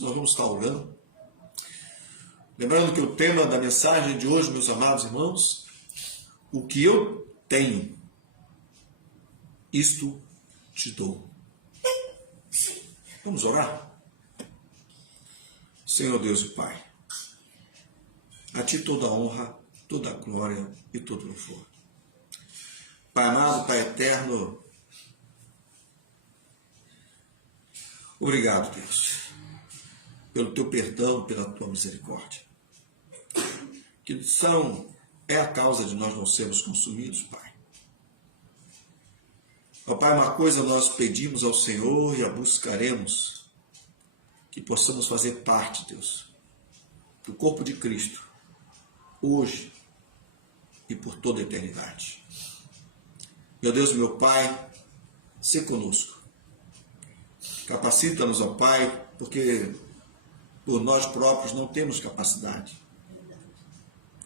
nós vamos estar orando. Lembrando que o tema da mensagem de hoje, meus amados irmãos, o que eu tenho, isto te dou. Vamos orar? Senhor Deus e Pai, a Ti toda a honra, toda a glória e todo o louvor. Pai amado, Pai eterno, obrigado, Deus, pelo Teu perdão, pela Tua misericórdia, que é a causa de nós não sermos consumidos, Pai. Ó Pai, uma coisa nós pedimos ao Senhor e a buscaremos, que possamos fazer parte, Deus, do corpo de Cristo, hoje e por toda a eternidade. Meu Deus, meu Pai, se conosco. Capacita-nos, ó Pai, porque por nós próprios não temos capacidade.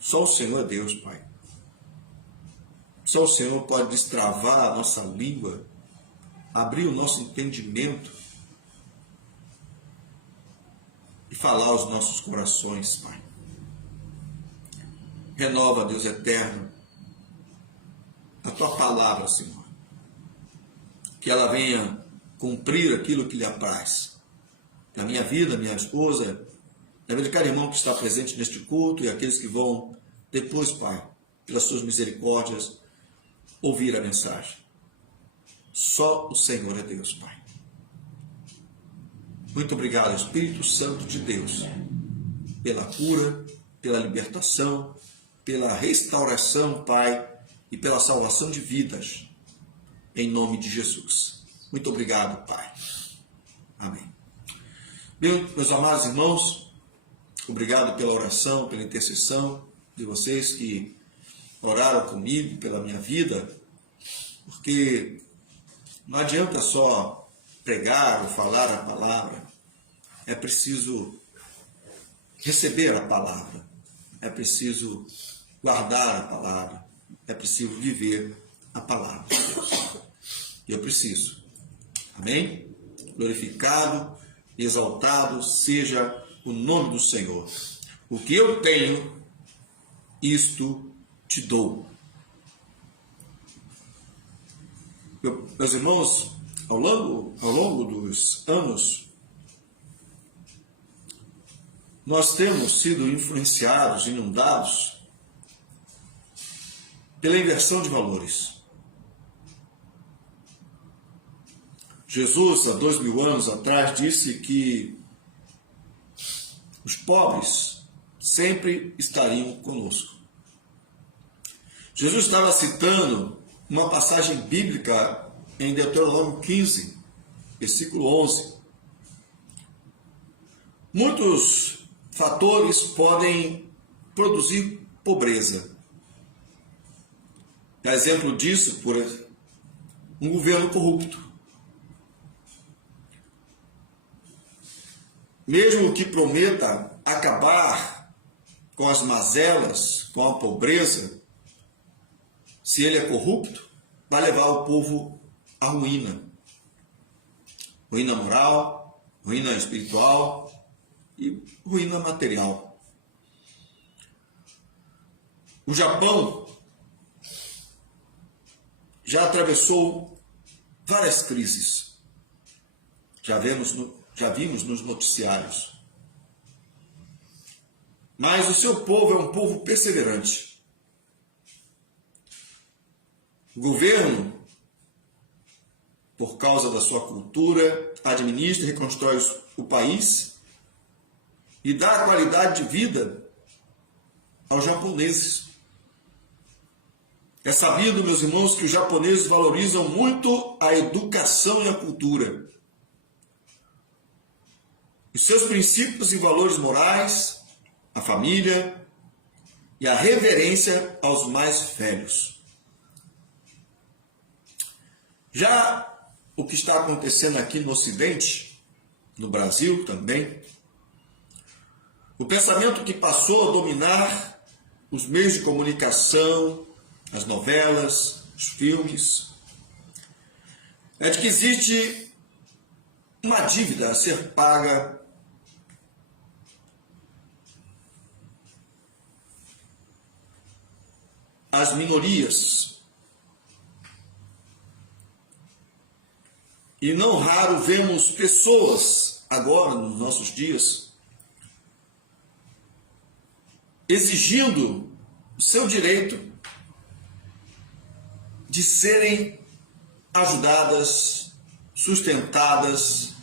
Só o Senhor é Deus, Pai. Só o Senhor pode destravar a nossa língua, abrir o nosso entendimento e falar aos nossos corações, Pai. Renova, Deus eterno, a Tua palavra, Senhor. Que ela venha cumprir aquilo que lhe apraz. Na minha vida, minha esposa, na vida de cada irmão que está presente neste culto e aqueles que vão depois, Pai, pelas Suas misericórdias, ouvir a mensagem. Só o Senhor é Deus, Pai. Muito obrigado, Espírito Santo de Deus, pela cura, pela libertação, pela restauração, Pai, e pela salvação de vidas, em nome de Jesus. Muito obrigado, Pai. Amém. Meus amados irmãos, obrigado pela oração, pela intercessão de vocês que oraram comigo, pela minha vida, porque não adianta só pregar ou falar a palavra, é preciso receber a palavra, é preciso guardar a palavra, é preciso viver a palavra de Deus. Eu preciso. Amém? Glorificado e exaltado seja o nome do Senhor. O que eu tenho, isto te dou. Meus irmãos, ao longo dos anos, nós temos sido influenciados, inundados pela inversão de valores. Jesus, há 2000 anos atrás, disse que os pobres sempre estariam conosco. Jesus estava citando uma passagem bíblica em Deuteronômio 15, versículo 11. Muitos fatores podem produzir pobreza. Dá exemplo disso por um governo corrupto. Mesmo que prometa acabar com as mazelas, com a pobreza, se ele é corrupto, vai levar o povo à ruína. Ruína moral, ruína espiritual e ruína material. O Japão já atravessou várias crises. Já vimos nos noticiários. Mas o seu povo é um povo perseverante. O governo, por causa da sua cultura, administra e reconstrói o país e dá qualidade de vida aos japoneses. É sabido, meus irmãos, que os japoneses valorizam muito a educação e a cultura. Os seus princípios e valores morais, a família e a reverência aos mais velhos. Já o que está acontecendo aqui no Ocidente, no Brasil também, o pensamento que passou a dominar os meios de comunicação, as novelas, os filmes, é de que existe uma dívida a ser paga as minorias. E não raro vemos pessoas, agora nos nossos dias, exigindo o seu direito de serem ajudadas, sustentadas,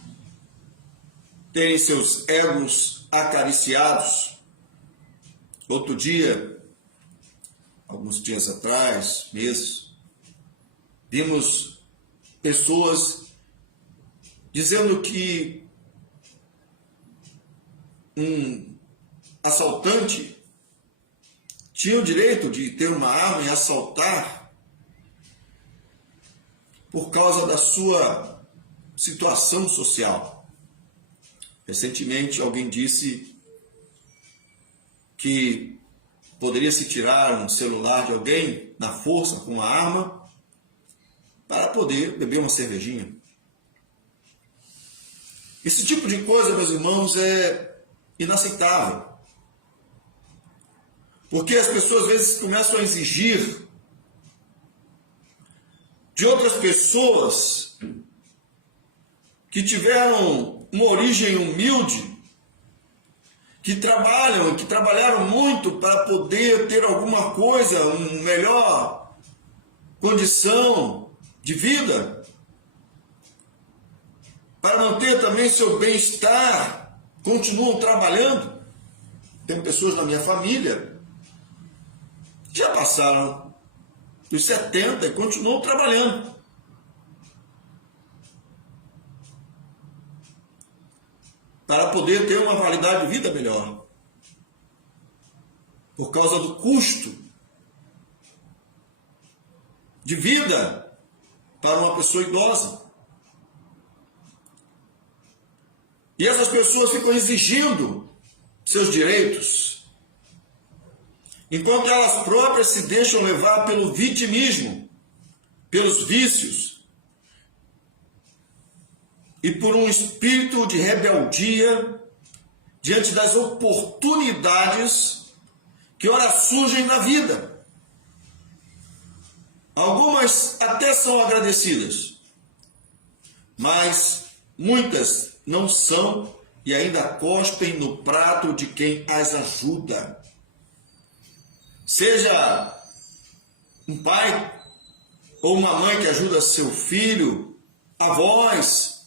terem seus egos acariciados. Outro dia, alguns dias atrás, meses, vimos pessoas dizendo que um assaltante tinha o direito de ter uma arma e assaltar por causa da sua situação social. Recentemente, alguém disse que poderia se tirar um celular de alguém na força com uma arma para poder beber uma cervejinha. Esse tipo de coisa, meus irmãos, é inaceitável. Porque as pessoas às vezes começam a exigir de outras pessoas que tiveram uma origem humilde, que trabalharam muito para poder ter alguma coisa, uma melhor condição de vida, para manter também seu bem-estar, continuam trabalhando. Tem pessoas na minha família que já passaram dos 70 e continuam trabalhando. Para poder ter uma qualidade de vida melhor. Por causa do custo de vida para uma pessoa idosa. E essas pessoas ficam exigindo seus direitos, enquanto elas próprias se deixam levar pelo vitimismo, pelos vícios, e por um espírito de rebeldia diante das oportunidades que ora surgem na vida. Algumas até são agradecidas, mas muitas não são e ainda cospem no prato de quem as ajuda. Seja um pai ou uma mãe que ajuda seu filho, avós,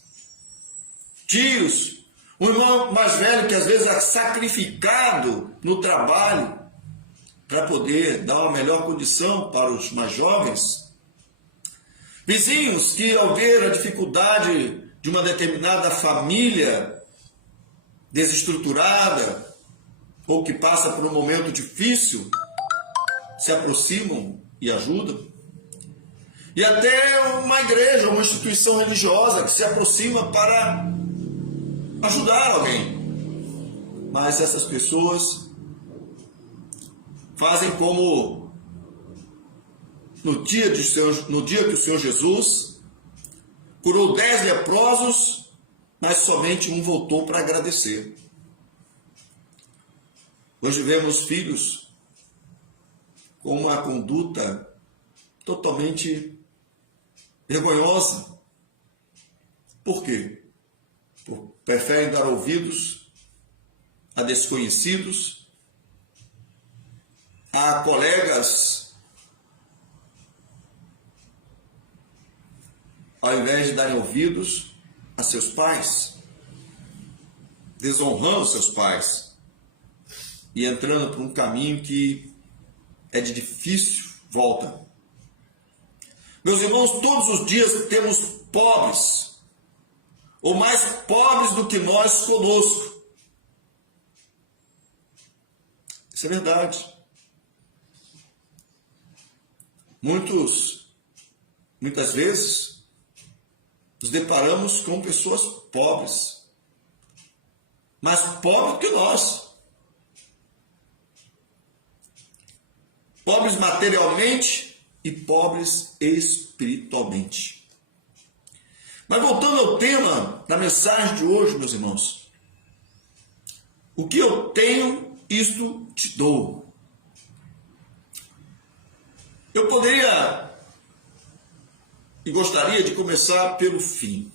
tios, um irmão mais velho que às vezes é sacrificado no trabalho para poder dar uma melhor condição para os mais jovens. Vizinhos que, ao ver a dificuldade de uma determinada família desestruturada ou que passa por um momento difícil, se aproximam e ajudam. E até uma igreja, uma instituição religiosa que se aproxima para ajudar alguém. Mas essas pessoas fazem como no dia que o Senhor Jesus curou 10 leprosos, mas somente um voltou para agradecer. Hoje vemos filhos com uma conduta totalmente vergonhosa. Por quê? Preferem dar ouvidos a desconhecidos, a colegas, ao invés de darem ouvidos a seus pais, desonrando seus pais e entrando por um caminho que é de difícil volta. Meus irmãos, todos os dias temos pobres, ou mais pobres do que nós conosco. Isso é verdade. Muitas vezes, nos deparamos com pessoas pobres, mais pobres que nós. Pobres materialmente e pobres espiritualmente. Mas voltando ao tema da mensagem de hoje, meus irmãos. O que eu tenho, isto te dou. Eu poderia e gostaria de começar pelo fim.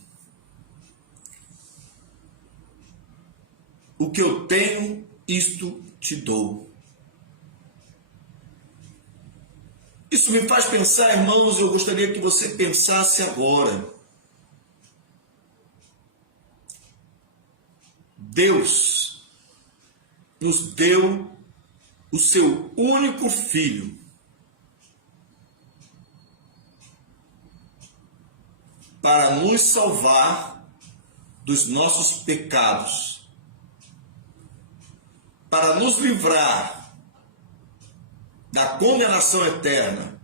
O que eu tenho, isto te dou. Isso me faz pensar, irmãos, eu gostaria que você pensasse agora. Deus nos deu o seu único filho para nos salvar dos nossos pecados, para nos livrar da condenação eterna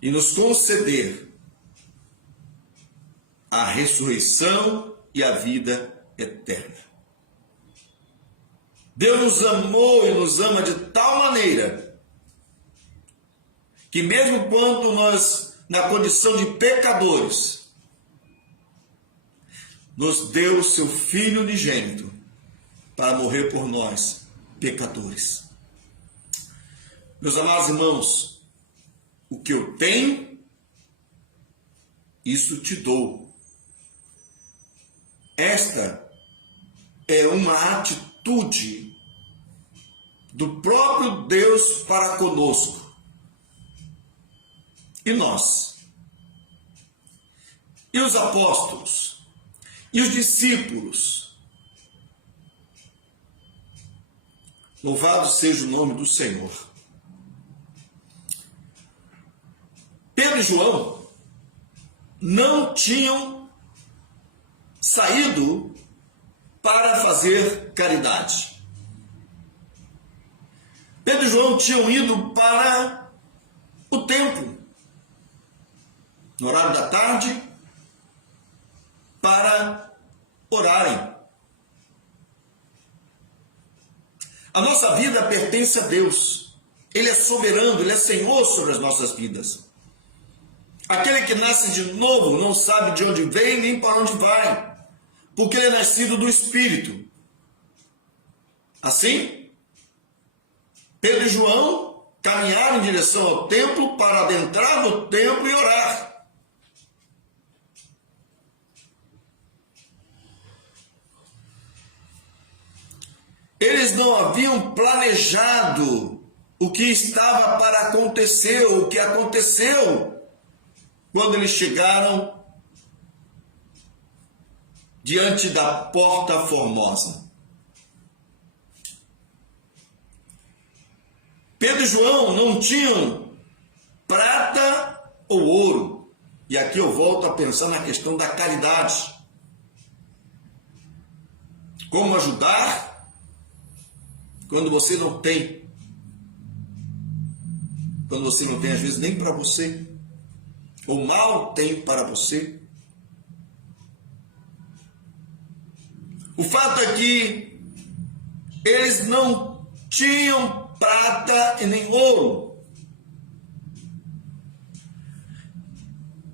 e nos conceder a ressurreição e a vida eterna. Deus nos amou e nos ama de tal maneira que mesmo quando nós, na condição de pecadores, nos deu o seu Filho unigênito para morrer por nós, pecadores. Meus amados irmãos, o que eu tenho, isso te dou. Esta é uma atitude do próprio Deus para conosco. E nós? E os apóstolos? E os discípulos? Louvado seja o nome do Senhor. Pedro e João não tinham saído para fazer caridade. Pedro e João tinham ido para o templo, no horário da tarde, para orarem. A nossa vida pertence a Deus. Ele é soberano, Ele é Senhor sobre as nossas vidas. Aquele que nasce de novo não sabe de onde vem nem para onde vai, porque ele é nascido do Espírito. Assim, Pedro e João caminharam em direção ao templo para adentrar no templo e orar. Eles não haviam planejado o que estava para acontecer, o que aconteceu quando eles chegaram diante da porta formosa. Pedro e João não tinham prata ou ouro. E aqui eu volto a pensar na questão da caridade. Como ajudar quando você não tem? Quando você não tem, às vezes, nem para você. Ou mal tem para você. O fato é que eles não tinham prata e nem ouro.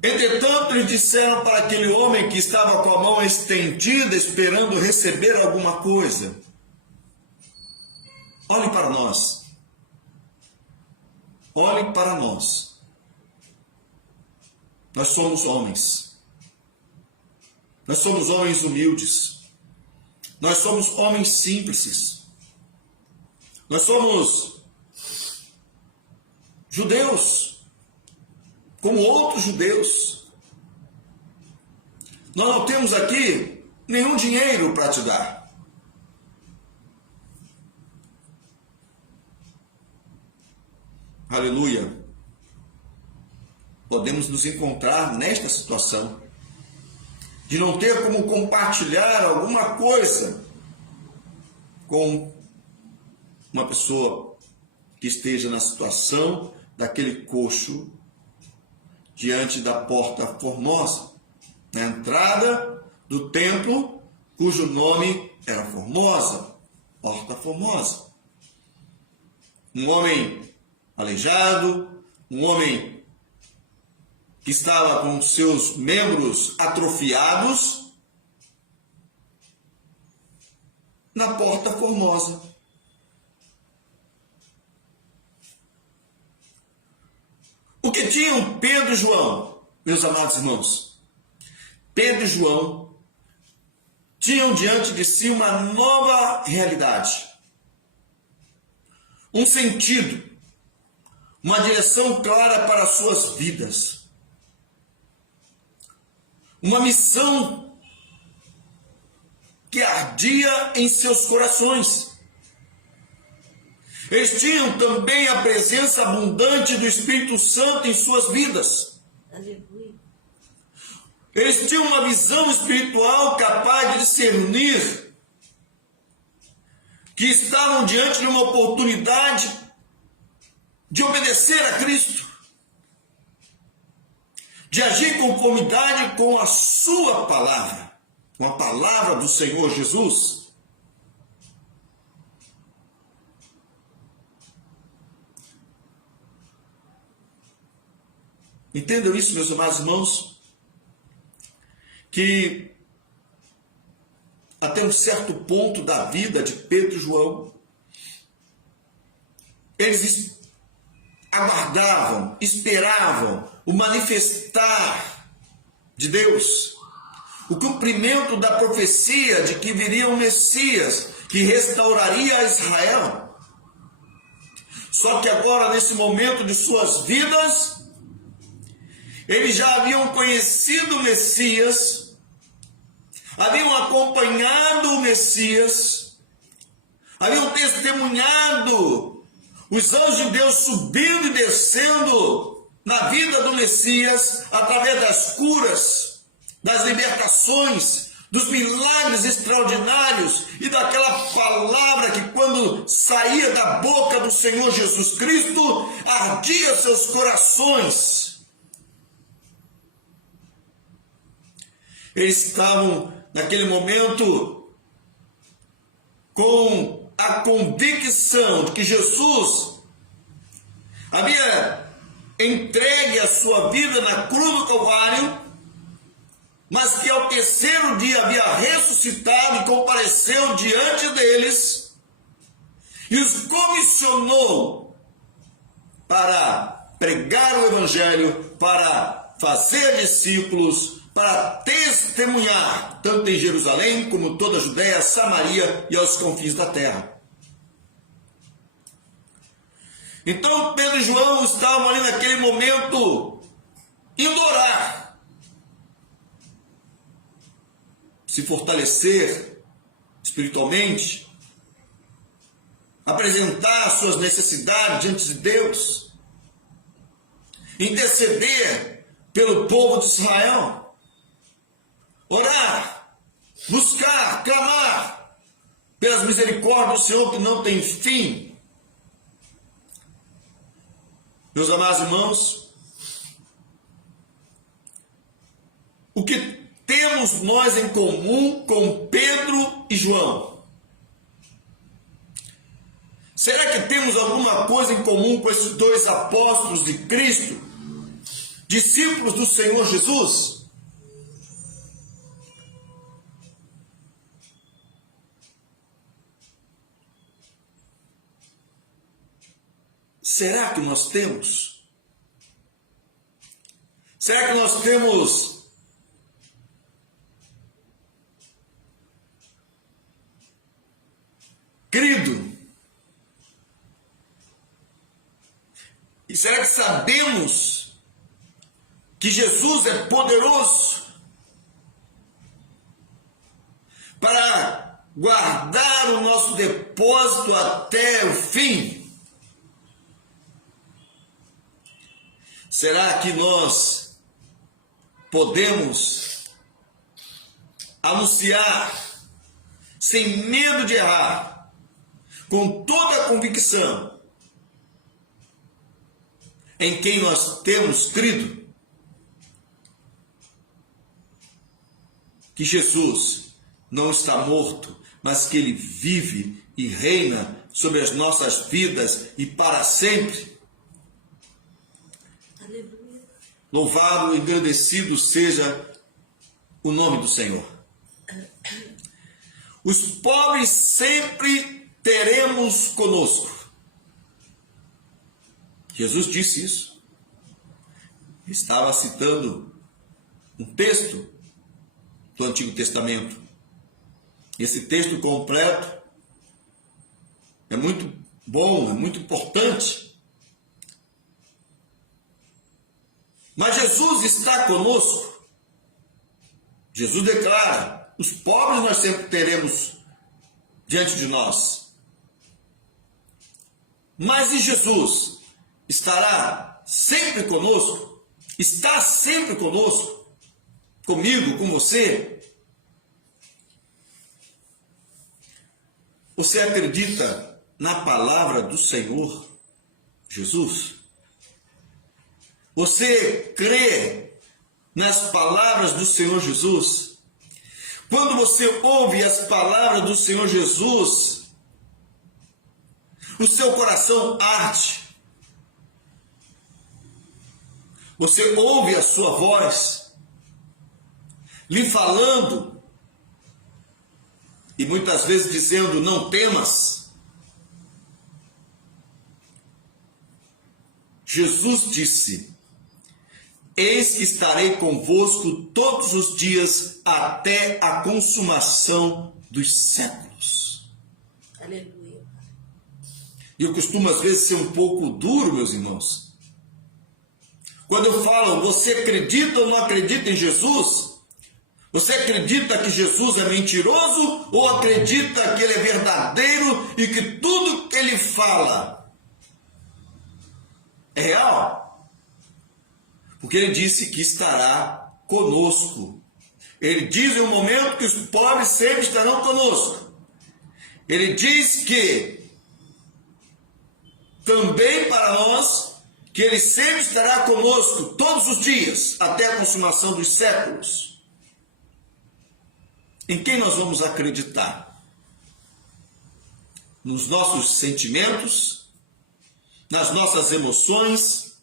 Entretanto, eles disseram para aquele homem que estava com a mão estendida, esperando receber alguma coisa: olhe para nós. Olhe para nós. Nós somos homens. Nós somos homens humildes. Nós somos homens simples. Nós somos judeus, como outros judeus. Nós não temos aqui nenhum dinheiro para te dar. Aleluia. Podemos nos encontrar nesta situação de não ter como compartilhar alguma coisa com uma pessoa que esteja na situação daquele coxo diante da porta formosa, na entrada do templo, cujo nome era Formosa, Porta Formosa. Um homem aleijado, um homem que estava com seus membros atrofiados na Porta Formosa. Pedro e João, meus amados irmãos, Pedro e João tinham diante de si uma nova realidade, um sentido, uma direção clara para as suas vidas, uma missão que ardia em seus corações. Eles tinham também a presença abundante do Espírito Santo em suas vidas. Aleluia. Eles tinham uma visão espiritual capaz de discernir que estavam diante de uma oportunidade de obedecer a Cristo, de agir em conformidade com a sua palavra, com a palavra do Senhor Jesus. Entendam isso, meus amados irmãos, que até um certo ponto da vida de Pedro e João, eles aguardavam, esperavam o manifestar de Deus, o cumprimento da profecia de que viria o Messias, que restauraria Israel. Só que agora, nesse momento de suas vidas, eles já haviam conhecido o Messias, haviam acompanhado o Messias, haviam testemunhado os anjos de Deus subindo e descendo na vida do Messias, através das curas, das libertações, dos milagres extraordinários e daquela palavra que, quando saía da boca do Senhor Jesus Cristo, ardia seus corações. Eles estavam, naquele momento, com a convicção de que Jesus havia entregue a sua vida na cruz do Calvário, mas que ao terceiro dia havia ressuscitado e compareceu diante deles e os comissionou para pregar o Evangelho, para fazer discípulos, para testemunhar, tanto em Jerusalém como toda a Judéia, Samaria e aos confins da terra. Então Pedro e João estavam ali naquele momento indo orar, se fortalecer espiritualmente, apresentar suas necessidades diante de Deus, interceder pelo povo de Israel, orar, buscar, clamar pelas misericórdias do Senhor que não tem fim. Meus amados irmãos, o que temos nós em comum com Pedro e João? Será que temos alguma coisa em comum com esses dois apóstolos de Cristo, discípulos do Senhor Jesus? Será que nós temos? Será que nós temos crido? E será que sabemos que Jesus é poderoso para guardar o nosso depósito até o fim? Será que nós podemos anunciar, sem medo de errar, com toda a convicção, em quem nós temos crido? Que Jesus não está morto, mas que Ele vive e reina sobre as nossas vidas e para sempre. Louvado e engrandecido seja o nome do Senhor. Os pobres sempre teremos conosco. Jesus disse isso. Estava citando um texto do Antigo Testamento. Esse texto completo é muito bom, é muito importante. Mas Jesus está conosco. Jesus declara: os pobres nós sempre teremos diante de nós. Mas e Jesus estará sempre conosco? Está sempre conosco? Comigo, com você? Você acredita na palavra do Senhor Jesus? Você crê nas palavras do Senhor Jesus? Quando você ouve as palavras do Senhor Jesus, o seu coração arde. Você ouve a sua voz lhe falando e muitas vezes dizendo: não temas. Jesus disse: eis que estarei convosco todos os dias até a consumação dos séculos. Aleluia. E eu costumo às vezes ser um pouco duro, meus irmãos. Quando eu falo: você acredita ou não acredita em Jesus? Você acredita que Jesus é mentiroso ou acredita que ele é verdadeiro e que tudo que ele fala é real? Porque ele disse que estará conosco. Ele diz em um momento que os pobres sempre estarão conosco. Ele diz que também para nós, que ele sempre estará conosco todos os dias, até a consumação dos séculos. Em quem nós vamos acreditar? Nos nossos sentimentos? Nas nossas emoções?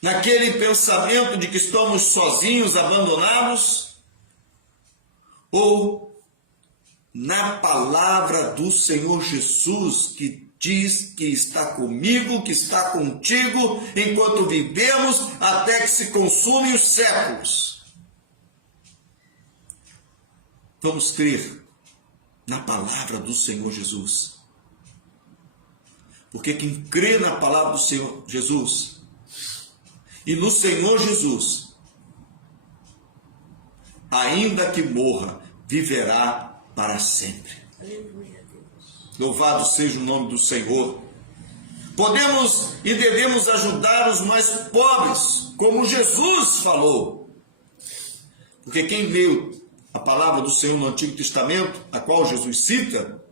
Naquele pensamento de que estamos sozinhos, abandonados? Ou na palavra do Senhor Jesus, que diz que está comigo, que está contigo, enquanto vivemos, até que se consumem os séculos? Vamos crer na palavra do Senhor Jesus. Porque quem crê na palavra do Senhor Jesus e no Senhor Jesus, ainda que morra, viverá para sempre. Aleluia, Deus. Louvado seja o nome do Senhor. Podemos e devemos ajudar os mais pobres, como Jesus falou. Porque quem leu a palavra do Senhor no Antigo Testamento, a qual Jesus cita,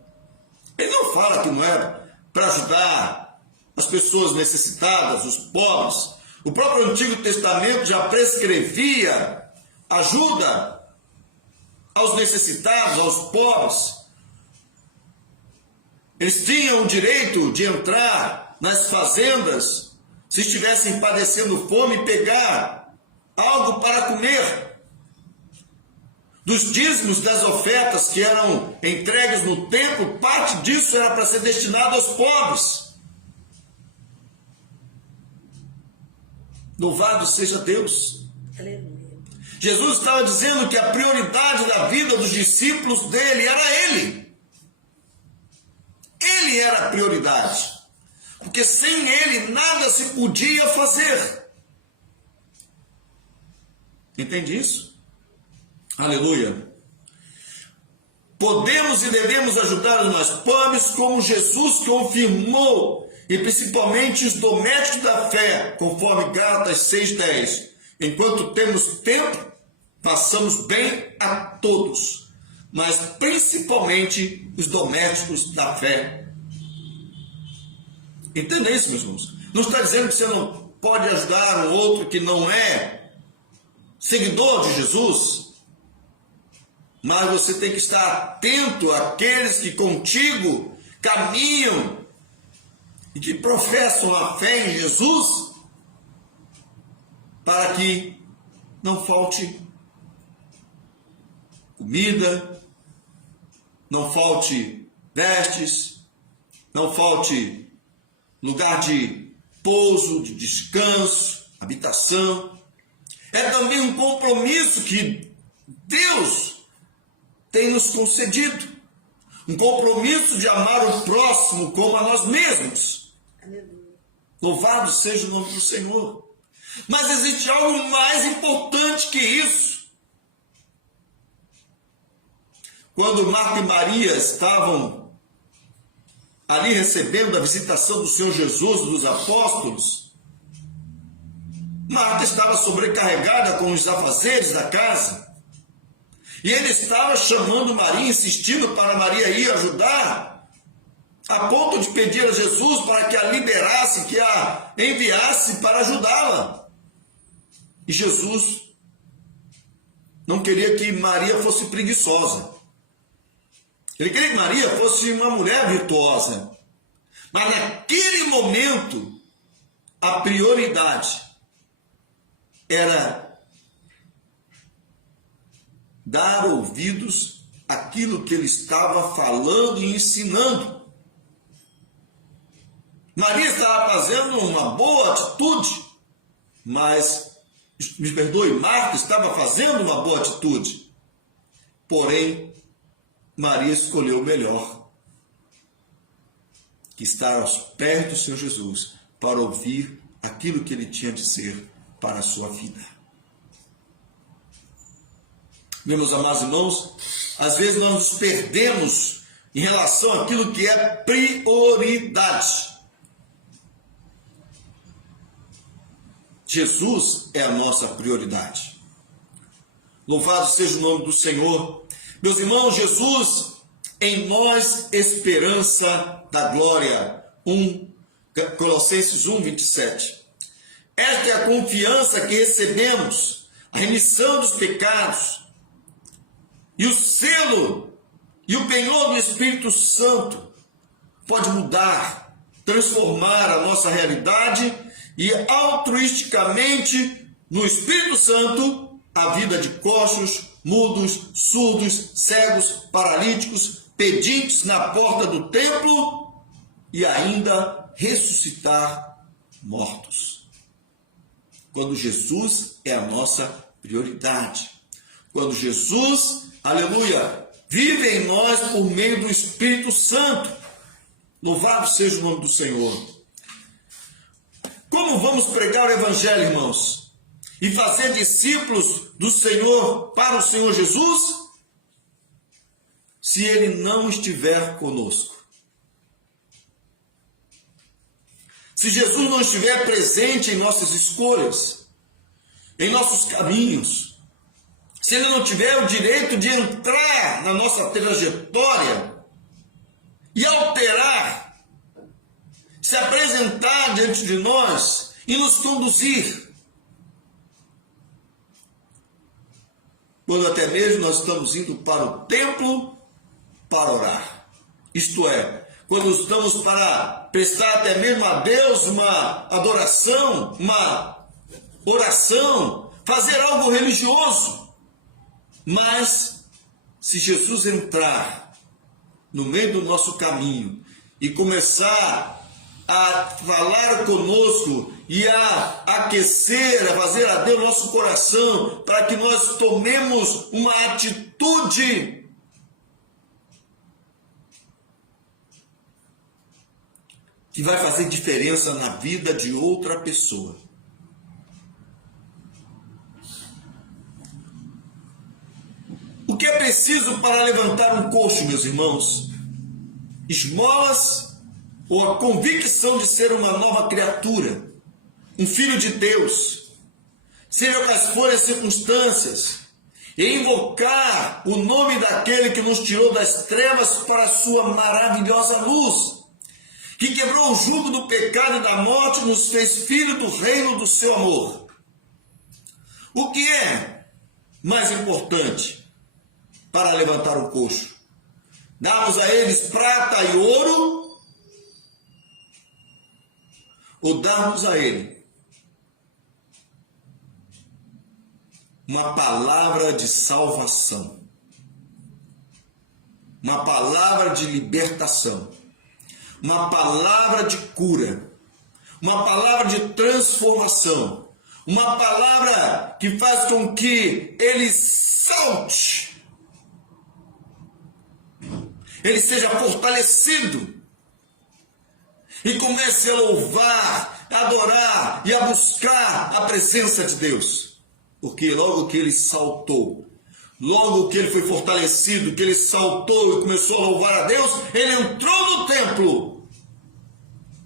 ele não fala que não é para ajudar as pessoas necessitadas, os pobres. O próprio Antigo Testamento já prescrevia ajuda aos necessitados, aos pobres. Eles tinham o direito de entrar nas fazendas, se estivessem padecendo fome, e pegar algo para comer. Dos dízimos das ofertas que eram entregues no templo, parte disso era para ser destinado aos pobres. Louvado seja Deus. Aleluia. Jesus estava dizendo que a prioridade da vida dos discípulos dele era ele. Ele era a prioridade. Porque sem ele nada se podia fazer. Entende isso? Aleluia. Podemos e devemos ajudar os mais pobres, como Jesus confirmou, e principalmente os domésticos da fé, conforme Gálatas 6,10. Enquanto temos tempo, façamos bem a todos, mas principalmente os domésticos da fé. Entenda isso, meus irmãos. Não está dizendo que você não pode ajudar um outro que não é seguidor de Jesus, mas você tem que estar atento àqueles que contigo caminham e que professam a fé em Jesus, para que não falte comida, não falte vestes, não falte lugar de pouso, de descanso, habitação. É também um compromisso que Deus tem nos concedido. Um compromisso de amar o próximo como a nós mesmos. Aleluia. Louvado seja o nome do Senhor. Mas existe algo mais importante que isso. Quando Marta e Maria estavam ali recebendo a visitação do Senhor Jesus, dos apóstolos, Marta estava sobrecarregada com os afazeres da casa. E ele estava chamando Maria, insistindo para Maria ir ajudar, a ponto de pedir a Jesus para que a liberasse, que a enviasse para ajudá-la. E Jesus não queria que Maria fosse preguiçosa. Ele queria que Maria fosse uma mulher virtuosa. Mas naquele momento, a prioridade era dar ouvidos àquilo que ele estava falando e ensinando. Maria estava fazendo uma boa atitude, mas, me perdoe, Marta estava fazendo uma boa atitude. Porém, Maria escolheu o melhor, que estar aos pés do Senhor Jesus, para ouvir aquilo que ele tinha a dizer para a sua vida. Meus amados irmãos, às vezes nós nos perdemos em relação àquilo que é prioridade. Jesus é a nossa prioridade. Louvado seja o nome do Senhor. Meus irmãos, Jesus em nós, esperança da glória. Colossenses 1, 27. Esta é a confiança que recebemos, a remissão dos pecados, e o selo e o penhor do Espírito Santo pode mudar, transformar a nossa realidade e altruisticamente, no Espírito Santo, a vida de coxos, mudos, surdos, cegos, paralíticos, pedintes na porta do templo e ainda ressuscitar mortos. Quando Jesus é a nossa prioridade. Quando Jesus, aleluia, vive em nós por meio do Espírito Santo. Louvado seja o nome do Senhor. Como vamos pregar o Evangelho, irmãos? E fazer discípulos do Senhor para o Senhor Jesus? Se Ele não estiver conosco. Se Jesus não estiver presente em nossas escolhas, em nossos caminhos, se Ele não tiver o direito de entrar na nossa trajetória e alterar, se apresentar diante de nós e nos conduzir, quando até mesmo nós estamos indo para o templo para orar, isto é, quando estamos para prestar até mesmo a Deus uma adoração, uma oração, fazer algo religioso. Mas, se Jesus entrar no meio do nosso caminho e começar a falar conosco e a aquecer, a fazer a Deus nosso coração, para que nós tomemos uma atitude que vai fazer diferença na vida de outra pessoa. O que é preciso para levantar um coxo, meus irmãos? Esmolas ou a convicção de ser uma nova criatura, um filho de Deus, seja quais forem as circunstâncias, e invocar o nome daquele que nos tirou das trevas para a sua maravilhosa luz, que quebrou o jugo do pecado e da morte e nos fez filho do reino do seu amor. O que é mais importante para levantar um coxo? Darmos a eles prata e ouro, ou darmos a ele uma palavra de salvação, uma palavra de libertação, uma palavra de cura, uma palavra de transformação, Uma palavra que faz com que ele salte, ele seja fortalecido e comece a louvar, a adorar e a buscar a presença de Deus. Porque logo que ele saltou, logo que ele foi fortalecido, que ele saltou e começou a louvar a Deus, ele entrou no templo.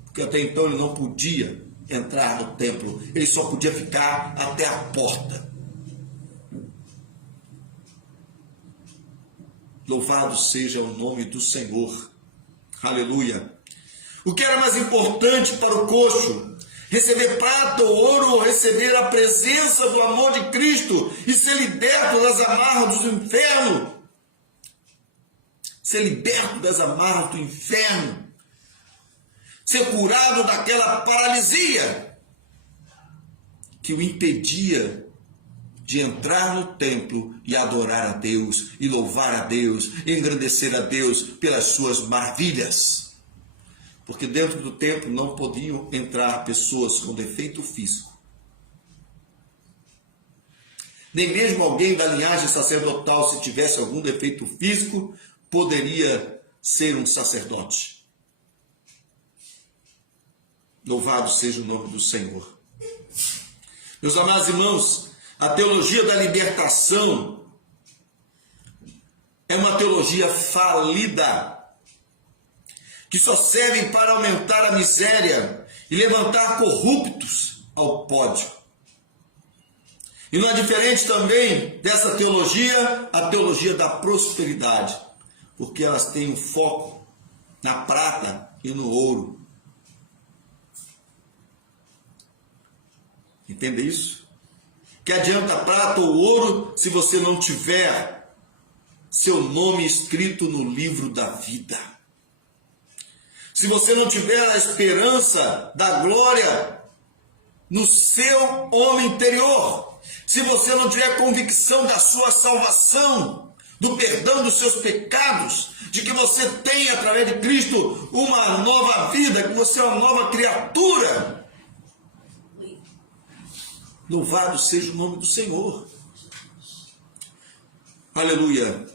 Porque até então ele não podia entrar no templo, ele só podia ficar até a porta. Louvado seja o nome do Senhor. Aleluia. O que era mais importante para o coxo? Receber prata ou ouro, ou receber a presença do amor de Cristo e ser liberto das amarras do inferno? Ser liberto das amarras do inferno. Ser curado daquela paralisia que o impedia de entrar no templo e adorar a Deus, e louvar a Deus, e engrandecer a Deus pelas suas maravilhas. Porque dentro do templo não podiam entrar pessoas com defeito físico. Nem mesmo alguém da linhagem sacerdotal, se tivesse algum defeito físico, poderia ser um sacerdote. Louvado seja o nome do Senhor. Meus amados irmãos, a teologia da libertação é uma teologia falida, que só serve para aumentar a miséria e levantar corruptos ao pódio. E não é diferente também dessa teologia, a teologia da prosperidade, porque elas têm um foco na prata e no ouro. Entende isso? Que adianta prata ou ouro se você não tiver seu nome escrito no livro da vida? Se você não tiver a esperança da glória no seu homem interior, se você não tiver convicção da sua salvação, do perdão dos seus pecados, de que você tem através de Cristo uma nova vida, que você é uma nova criatura, louvado seja o nome do Senhor. Aleluia.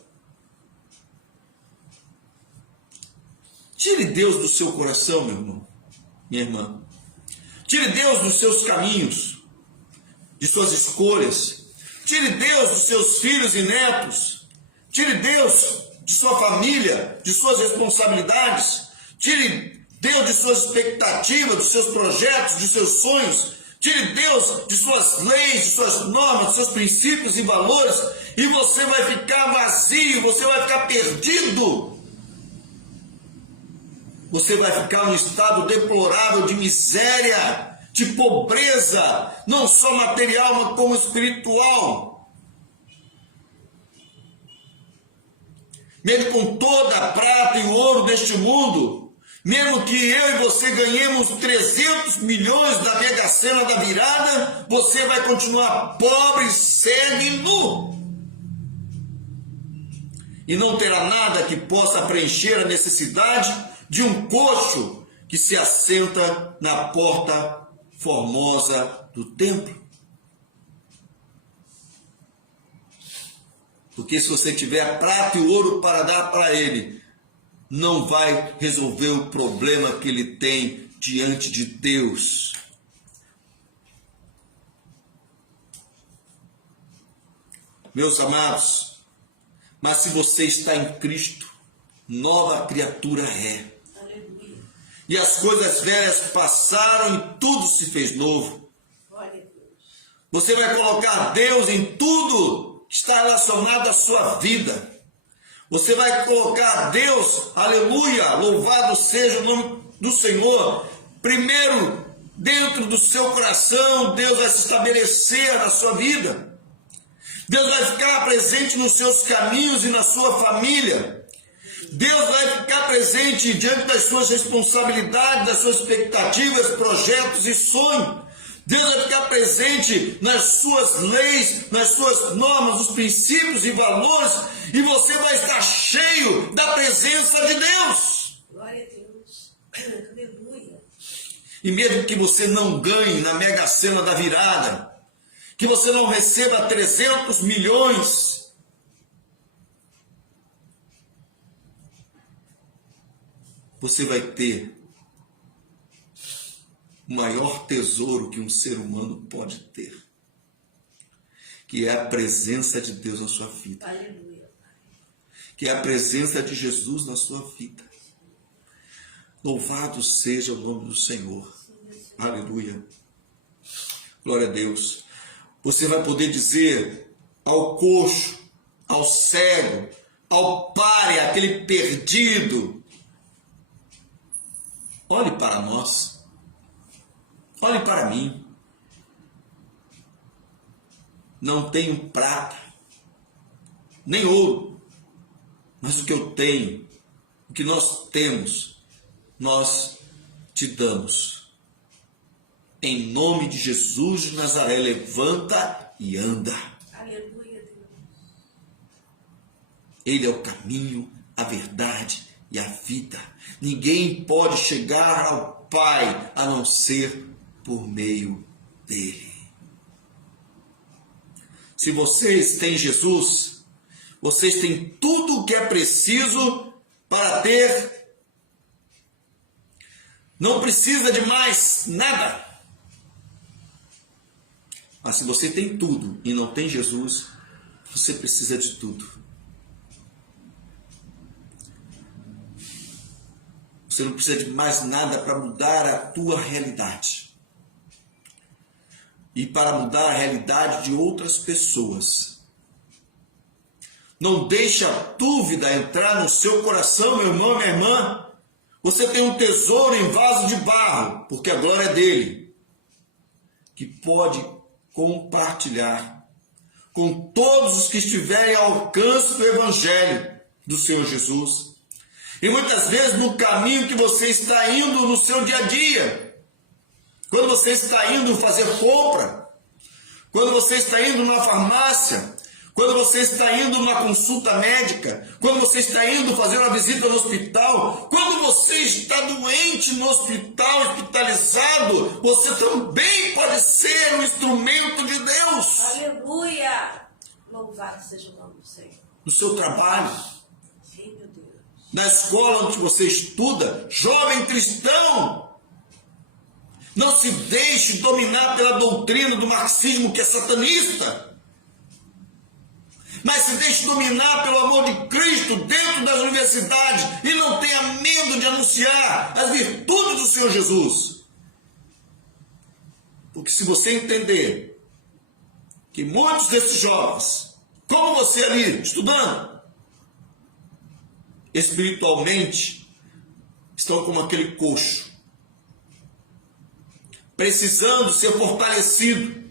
Tire Deus do seu coração, meu irmão, minha irmã. Tire Deus dos seus caminhos, de suas escolhas. Tire Deus dos seus filhos e netos. Tire Deus de sua família, de suas responsabilidades. Tire Deus de suas expectativas, dos seus projetos, de seus sonhos. Tire Deus de suas leis, de suas normas, de seus princípios e valores, e você vai ficar vazio, você vai ficar perdido. Você vai ficar num estado deplorável de miséria, de pobreza, não só material, mas como espiritual. Mesmo com toda a prata e o ouro deste mundo, mesmo que eu e você ganhemos 300 milhões da Mega Sena da virada, você vai continuar pobre, cego e nu. E não terá nada que possa preencher a necessidade de um coxo que se assenta na porta formosa do templo. Porque se você tiver prata e ouro para dar para ele, não vai resolver o problema que ele tem diante de Deus. Meus amados, mas se você está em Cristo, nova criatura é. Aleluia. E as coisas velhas passaram e tudo se fez novo. Glória a Deus. Você vai colocar Deus em tudo que está relacionado à sua vida. Você vai colocar Deus, aleluia, louvado seja o nome do Senhor, primeiro dentro do seu coração. Deus vai se estabelecer na sua vida. Deus vai ficar presente nos seus caminhos e na sua família. Deus vai ficar presente diante das suas responsabilidades, das suas expectativas, projetos e sonhos. Deus vai ficar presente nas suas leis, nas suas normas, nos princípios e valores, e você vai estar cheio da presença de Deus. Glória a Deus. Aleluia. E mesmo que você não ganhe na Mega Sena da virada, que você não receba 300 milhões. Você vai ter o maior tesouro que um ser humano pode ter, que é a presença de Deus na sua vida. Aleluia. Que é a presença de Jesus na sua vida. Louvado seja o nome do Senhor. Aleluia. Glória a Deus. Você vai poder dizer ao coxo, ao cego, ao pária, aquele perdido: olhe para nós, olhe para mim. Não tenho prata, nem ouro, mas o que eu tenho, o que nós temos, nós te damos. Em nome de Jesus de Nazaré, levanta e anda. Aleluia, Deus. Ele é o caminho, a verdade e a vida. Ninguém pode chegar ao Pai a não ser por meio dele. Se vocês têm Jesus, vocês têm tudo o que é preciso para ter. Não precisa de mais nada. Mas se você tem tudo e não tem Jesus, você precisa de tudo. Você não precisa de mais nada para mudar a tua realidade. E para mudar a realidade de outras pessoas. Não deixe a dúvida entrar no seu coração, meu irmão, minha irmã. Você tem um tesouro em vaso de barro, porque a glória é dele, que pode compartilhar com todos os que estiverem ao alcance do Evangelho do Senhor Jesus. E muitas vezes no caminho que você está indo no seu dia a dia, quando você está indo fazer compra, quando você está indo na farmácia, quando você está indo numa consulta médica, quando você está indo fazer uma visita no hospital, quando você está doente no hospital, hospitalizado, você também pode ser um instrumento de Deus. Aleluia. Louvado seja o nome do Senhor. No seu trabalho, Sim, meu Deus. na escola onde você estuda, jovem cristão, não se deixe dominar pela doutrina do marxismo, que é satanista. Mas se deixe dominar pelo amor de Cristo dentro das universidades e não tenha medo de anunciar as virtudes do Senhor Jesus. Porque se você entender que muitos desses jovens, como você ali, estudando, espiritualmente, estão como aquele coxo, precisando ser fortalecido,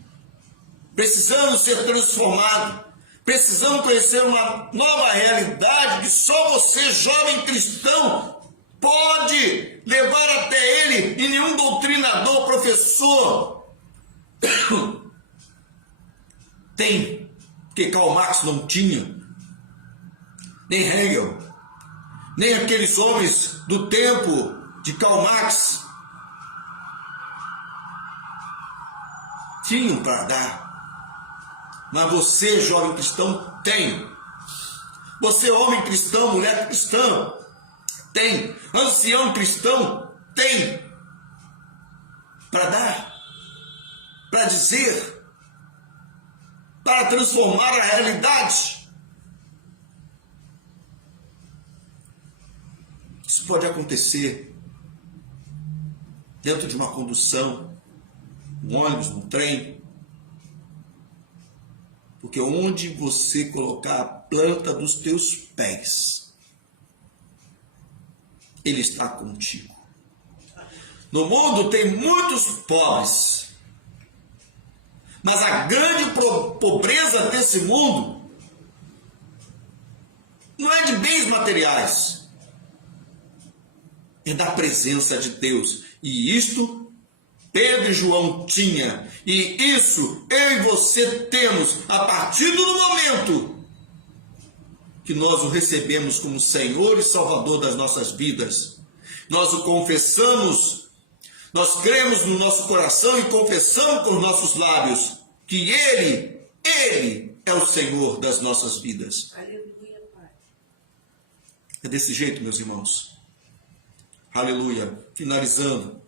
precisando ser transformado, precisamos conhecer uma nova realidade que só você, jovem cristão, pode levar até ele, e nenhum doutrinador, professor tem, porque Karl Marx não tinha, nem Hegel, nem aqueles homens do tempo de Karl Marx tinham para dar. Mas você, jovem cristão, tem. Você, homem cristão, mulher cristã, tem. Ancião cristão, tem. Para dar, para dizer, para transformar a realidade. Isso pode acontecer dentro de uma condução, um ônibus, um trem. Porque onde você colocar a planta dos teus pés, Ele está contigo. No mundo tem muitos pobres, mas a grande pobreza desse mundo não é de bens materiais, é da presença de Deus. E isto Pedro e João tinha, e isso eu e você temos a partir do momento que nós o recebemos como Senhor e Salvador das nossas vidas. Nós o confessamos, nós cremos no nosso coração e confessamos com os nossos lábios que Ele é o Senhor das nossas vidas. Aleluia, Pai. É desse jeito, meus irmãos. Aleluia. Finalizando.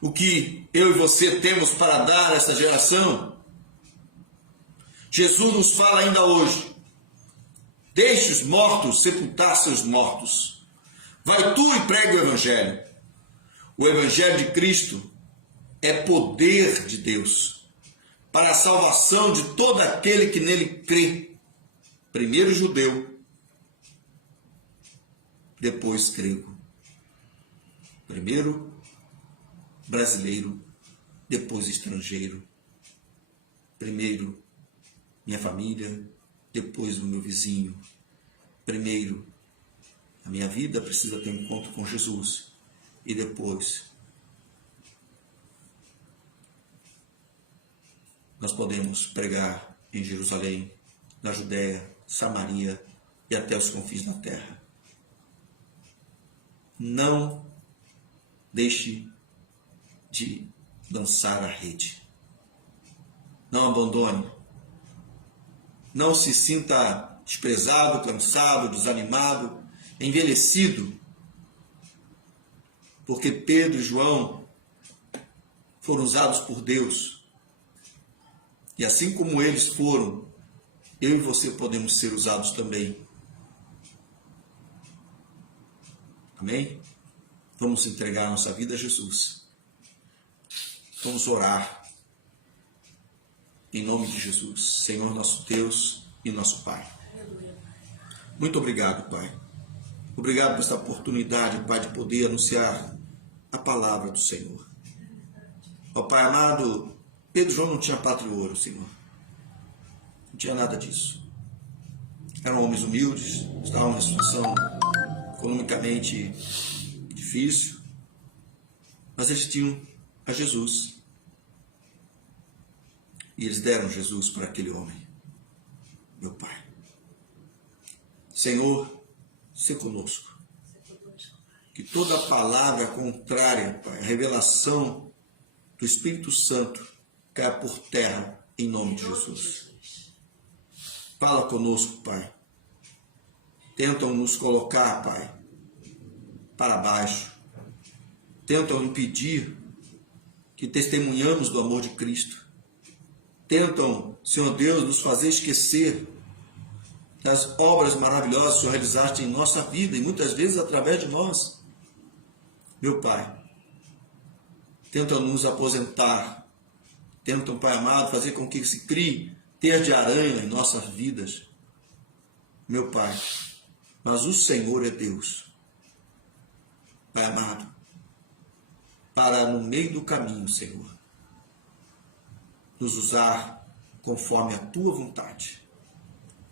O que eu e você temos para dar a essa geração? Jesus nos fala ainda hoje. Deixe os mortos sepultar seus mortos. Vai tu e pregue o Evangelho. O Evangelho de Cristo é poder de Deus para a salvação de todo aquele que nele crê. Primeiro judeu, depois grego. Primeiro brasileiro, depois estrangeiro. Primeiro minha família, depois o meu vizinho. Primeiro, a minha vida precisa ter um encontro com Jesus. E depois, nós podemos pregar em Jerusalém, na Judéia, Samaria e até os confins da terra. Não deixe de lançar a rede. Não abandone. Não se sinta desprezado, cansado, desanimado, envelhecido, porque Pedro e João foram usados por Deus. E assim como eles foram, eu e você podemos ser usados também. Amém? Vamos entregar nossa vida a Jesus. Vamos orar. Em nome de Jesus, Senhor nosso Deus e nosso Pai. Muito obrigado, Pai. Obrigado por esta oportunidade, Pai, de poder anunciar a palavra do Senhor. Ó Pai amado, Pedro e João não tinham pátria e ouro, Senhor. Não tinha nada disso. Eram homens humildes, estavam numa situação economicamente difícil, mas eles tinham a Jesus. E eles deram Jesus para aquele homem, meu Pai. Senhor, se conosco. Que toda palavra contrária, Pai, a revelação do Espírito Santo caia por terra em nome de Jesus. Fala conosco, Pai. Tentam nos colocar, Pai, para baixo. Tentam impedir que testemunhamos do amor de Cristo. Tentam, Senhor Deus, nos fazer esquecer das obras maravilhosas que o Senhor realizaste em nossa vida e muitas vezes através de nós. Meu Pai, tentam nos aposentar, tentam, Pai amado, fazer com que se crie teia de aranha em nossas vidas. Meu Pai, mas o Senhor é Deus, Pai amado, para no meio do caminho, Senhor, nos usar conforme a Tua vontade.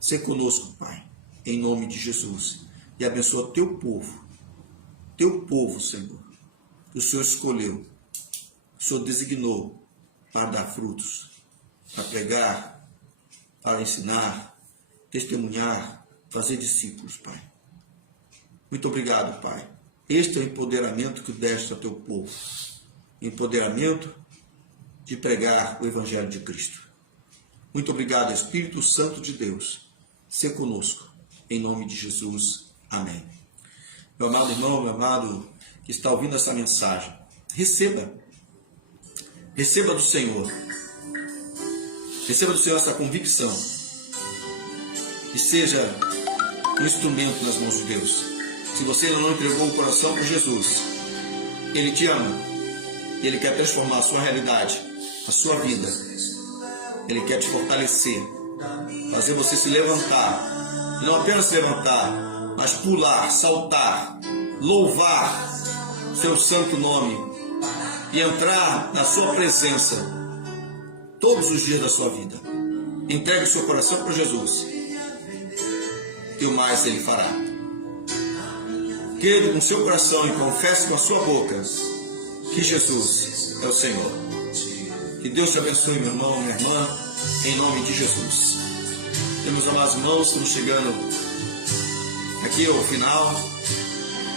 Sê conosco, Pai, em nome de Jesus, e abençoa Teu povo, Senhor, que o Senhor escolheu, que o Senhor designou para dar frutos, para pregar, para ensinar, testemunhar, fazer discípulos, Pai. Muito obrigado, Pai. Este é o empoderamento que deste ao Teu povo, empoderamento de pregar o Evangelho de Cristo. Muito obrigado, Espírito Santo de Deus. Sê conosco, em nome de Jesus. Amém. Meu amado irmão, meu amado que está ouvindo essa mensagem, receba do Senhor. Receba do Senhor essa convicção. E seja um instrumento nas mãos de Deus. Se você ainda não entregou o coração para Jesus, Ele te ama. Ele quer transformar a sua realidade, a sua vida. Ele quer te fortalecer, fazer você se levantar, e não apenas se levantar, mas pular, saltar, louvar seu santo nome e entrar na sua presença todos os dias da sua vida. Entregue o seu coração para Jesus e o mais Ele fará. Creia com o seu coração e confesse com a sua boca que Jesus é o Senhor. Que Deus te abençoe, meu irmão, minha irmã, em nome de Jesus. Meus amados irmãos, estamos chegando aqui ao final,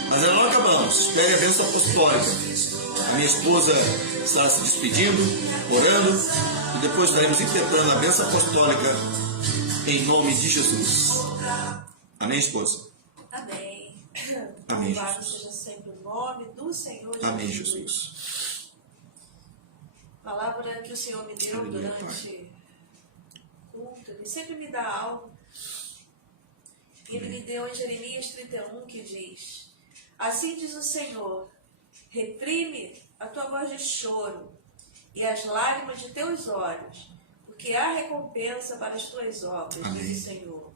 mas ainda não acabamos. Espere a bênção apostólica. A minha esposa está se despedindo, orando, E depois estaremos interpretando a bênção apostólica em nome de Jesus. Amém, esposa? Amém. Amém, Louvado Jesus. seja sempre o nome do Senhor Jesus. Amém, Jesus. Palavra que o Senhor me deu Aleluia, durante o culto, Ele sempre me dá algo. Ele me deu em Jeremias 31 que diz: assim diz o Senhor, reprime a tua voz de choro e as lágrimas de teus olhos, porque há recompensa para as tuas obras, Amém. diz o Senhor,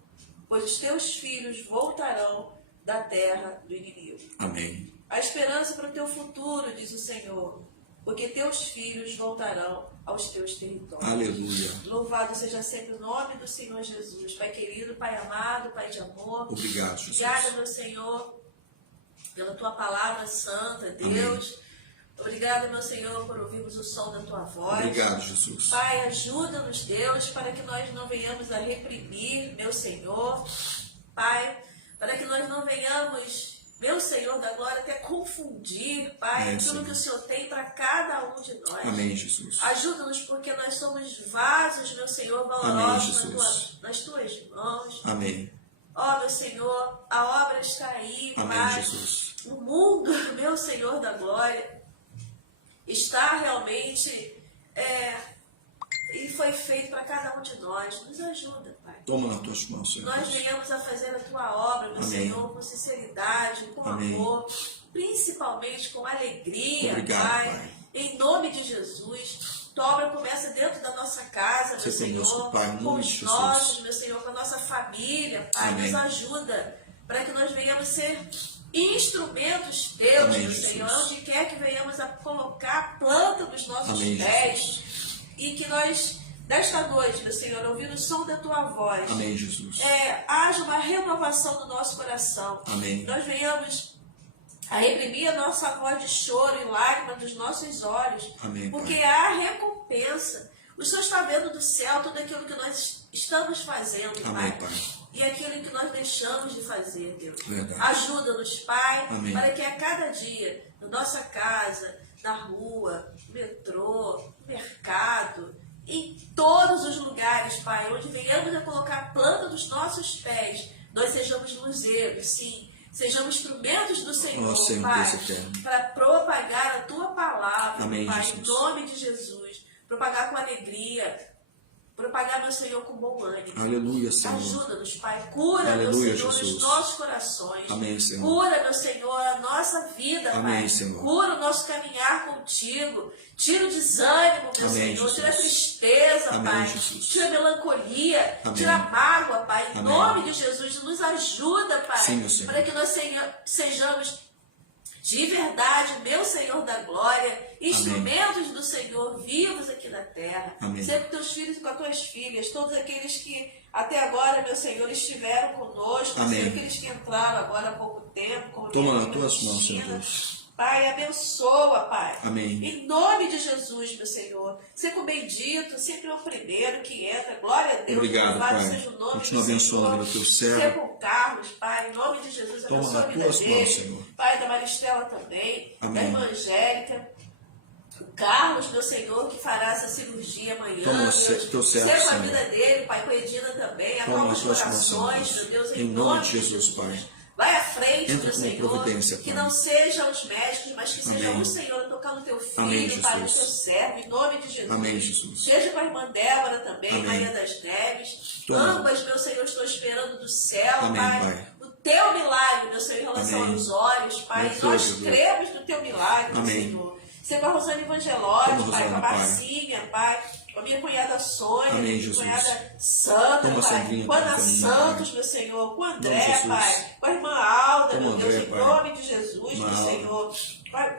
pois os teus filhos voltarão da terra do inimigo. Amém. A esperança para o teu futuro, diz o Senhor, porque teus filhos voltarão aos teus territórios. Aleluia. Louvado seja sempre o nome do Senhor Jesus. Pai querido, Pai amado, Pai de amor. Obrigado, Jesus. Obrigada, meu Senhor, pela tua palavra santa, Deus. Amém. Obrigada, meu Senhor, por ouvirmos o som da tua voz. Obrigado, Jesus. Pai, ajuda-nos, Deus, para que nós não venhamos a reprimir, meu Senhor. Pai, para que nós não venhamos, meu Senhor da glória, até confundir, Pai, aquilo Senhor. que o Senhor tem para cada um de nós. Amém, Jesus. Ajuda-nos porque nós somos vasos, meu Senhor, Amém, valorosos Jesus. nas tuas mãos. Amém. Ó, meu Senhor, a obra está aí, Amém, Pai. Jesus. O mundo, meu Senhor da glória, está realmente e foi feito para cada um de nós. Nos ajuda, Pai. Toma nas tuas mãos, Senhor. Nós venhamos a fazer a tua obra, meu Amém. Senhor, com sinceridade, com Amém. amor, principalmente com alegria, Obrigado, Pai. Em nome de Jesus. Tua obra começa dentro da nossa casa, meu Ser Senhor, conosco, Pai, em com nome de os Jesus. nossos, meu Senhor, com a nossa família, Pai. Amém. Nos ajuda para que nós venhamos ser instrumentos teus, Amém, meu Jesus. Senhor, onde quer que venhamos a colocar a planta dos nossos Amém, pés. Jesus. E que nós, desta noite, meu Senhor, ouvindo o som da tua voz, Amém, Jesus. haja uma renovação no nosso coração. Amém. Nós venhamos a reprimir a nossa voz de choro e lágrima dos nossos olhos. Amém, porque Pai. há recompensa. O Senhor está vendo do céu tudo aquilo que nós estamos fazendo, Amém, Pai. Pai. E aquilo que nós deixamos de fazer, Deus. Verdade. Ajuda-nos, Pai, Amém. para que a cada dia, na nossa casa, na rua, no metrô, no mercado, em todos os lugares, Pai, onde venhamos a colocar a planta dos nossos pés, nós sejamos luzeiros, sim, sejamos instrumentos do Senhor, Ó, Senhor, Pai, Deus eterno. para propagar a Tua palavra, Amém, Pai, Jesus. em nome de Jesus, propagar com alegria, propagar, meu Senhor, com bom ânimo. Aleluia, Senhor. Ajuda-nos, Pai. Cura, Aleluia, meu Senhor, Jesus. os nossos corações. Amém, Senhor. Cura, meu Senhor, a nossa vida, Amém, Pai. Senhor. Cura o nosso caminhar contigo. Tira o desânimo, meu Amém, Senhor. Tira a Jesus. tristeza, Amém, Pai. Jesus. Tira a melancolia. Amém. Tira a mágoa, Pai. Em Amém. nome de Jesus, nos ajuda, Pai. Sim, meu Senhor. Para que nós sejamos de verdade, meu Senhor da glória, instrumentos do Senhor vivos aqui na terra. Amém. Ser com teus filhos e com as tuas filhas, todos aqueles que até agora, meu Senhor, estiveram conosco, Amém. Senhor, aqueles que entraram agora há pouco tempo, como Toma minha nas irmã tuas mãos, Cristina. Senhor Deus. Pai, abençoa, Pai. Amém. Em nome de Jesus, meu Senhor. Seja o bendito, sempre o primeiro que entra. Glória a Deus. Obrigado, Louvado Pai. seja o nome Continua do Senhor. abençoando o teu servo. Seja com o Carlos, Pai. Em nome de Jesus, Toma abençoa a nas vida tuas dele. mãos, Senhor. Pai, da Maristela também. Amém. Da irmã Angélica. O Carlos, meu Senhor, que fará essa cirurgia amanhã. Toma Deus. teu servo, Seja com a Senhor. vida dele, Pai. Com a Edina também. Toma Acalma nas os tuas mãos, corações, Senhor meu Deus. Deus. Em nome de Jesus, Pai. Vai à frente, Entra meu com Senhor, providência, que Pai. não sejam os médicos, mas que seja Amém. o Senhor a tocar no teu filho, Amém, Pai, no Jesus. teu servo, em nome de Jesus. Amém, Jesus. Seja com a irmã Débora também, Amém. Maria das Neves. Toma. Ambas, meu Senhor, estou esperando do céu, Amém, Pai. O teu milagre, meu Senhor, em relação Amém. aos olhos, Pai. Meu E nós Deus, cremos no teu milagre, meu Amém. Senhor. Seja com a Rosane Evangelóide, Toma, Pai, com a Rosana, Pai. Marcinha, Pai. Com a minha cunhada Sônia, Amém, minha Jesus. cunhada Sandra, Toma, Pai. Sandrinha, Com a Ana Pai, também, Santos, Pai. meu Senhor. Com o Nome André, de Jesus. Pai. Com a irmã Alda, Toma, meu Deus, André, em Pai. nome de Jesus, Irmã meu Alda. Senhor.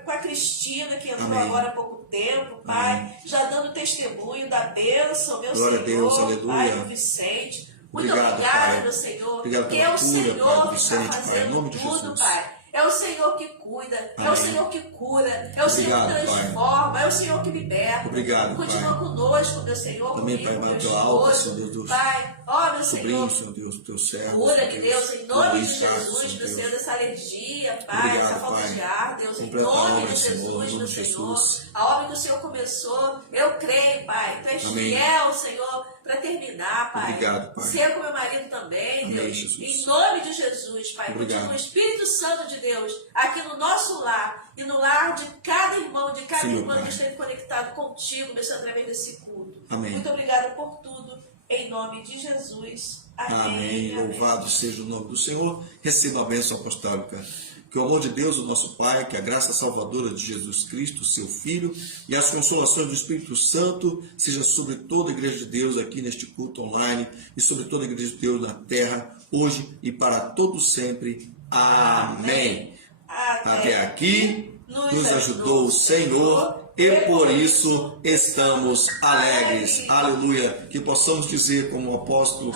Com a Cristina, que entrou Amém. agora há pouco tempo, Pai. Amém. Já dando testemunho da bênção, meu Glória a Senhor. Deus, aleluia. Pai, do Vicente. Muito Obrigado, obrigada, Pai. meu Senhor. Obrigado Porque pela é o cura, Senhor Pai, do que está Vicente, Pai, em fazendo nome de tudo, Jesus. Pai. É o o Senhor que cuida, é o Amém. Senhor que cura, é o Senhor Obrigado, que Pai. transforma, é o Senhor que liberta. Obrigado, Continua Pai. conosco, meu Senhor, Também, comigo, Pai, com vai meu no teu alto, esposo. Senhor Deus. Pai, ó, meu Sobrinho, Senhor, Senhor Deus, teu servo. cura de Deus, em nome de Luiz Castro, Jesus, meu Senhor Senhor, Deus. dessa alergia, Pai, Obrigado, essa falta Pai. de ar, Deus, em Completa a nome obra, de Senhor, Jesus, em nome meu de Senhor. Jesus. A obra que o Senhor começou, eu creio, Pai, Tu és Amém. fiel, Senhor, para terminar, Pai. Obrigado, Pai. Ser com meu marido também, Amém, Deus. Jesus. Em nome de Jesus, Pai. Obrigado. Continua o Espírito Santo de Deus aqui no nosso lar e no lar de cada irmão, de cada Sim, irmã Pai. que esteve conectado contigo, meu Senhor, através desse culto. Amém. Muito obrigada por tudo. Em nome de Jesus. Amém. Louvado seja o nome do Senhor. Receba a bênção apostólica. Que o amor de Deus, o nosso Pai, que a graça salvadora de Jesus Cristo, seu Filho, e as consolações do Espírito Santo seja sobre toda a Igreja de Deus aqui neste culto online e sobre toda a Igreja de Deus na terra, hoje e para todos sempre. Amém. Até aqui nos ajudou o Senhor e por isso estamos alegres. Aleluia. Que possamos dizer como o apóstolo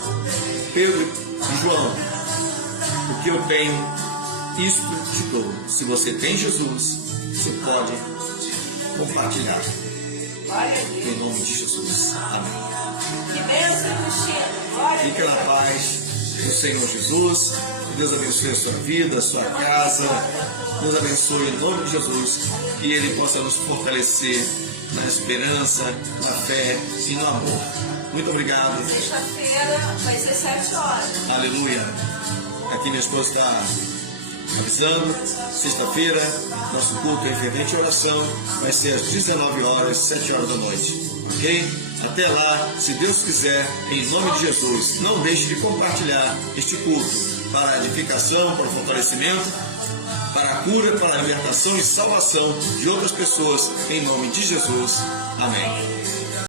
Pedro e João: o que eu tenho, isto te dou. Se você tem Jesus, você pode compartilhar. Glória a Deus. Em nome de Jesus. Amém. Que bênção, Cristina. Glória a Fique Deus. na paz do Senhor Jesus. Que Deus abençoe a sua vida, a sua casa. Deus abençoe em nome de Jesus. Que Ele possa nos fortalecer na esperança, na fé e no amor. Muito obrigado. Sexta-feira vai ser 7 horas. Aleluia. Aqui minha esposa está avisando. Sexta-feira, nosso culto em fervente oração vai ser às 19 horas, 7 horas da noite. Ok? Até lá, se Deus quiser, em nome de Jesus, não deixe de compartilhar este culto para a edificação, para o fortalecimento, para a cura, para a libertação e salvação de outras pessoas, em nome de Jesus. Amém.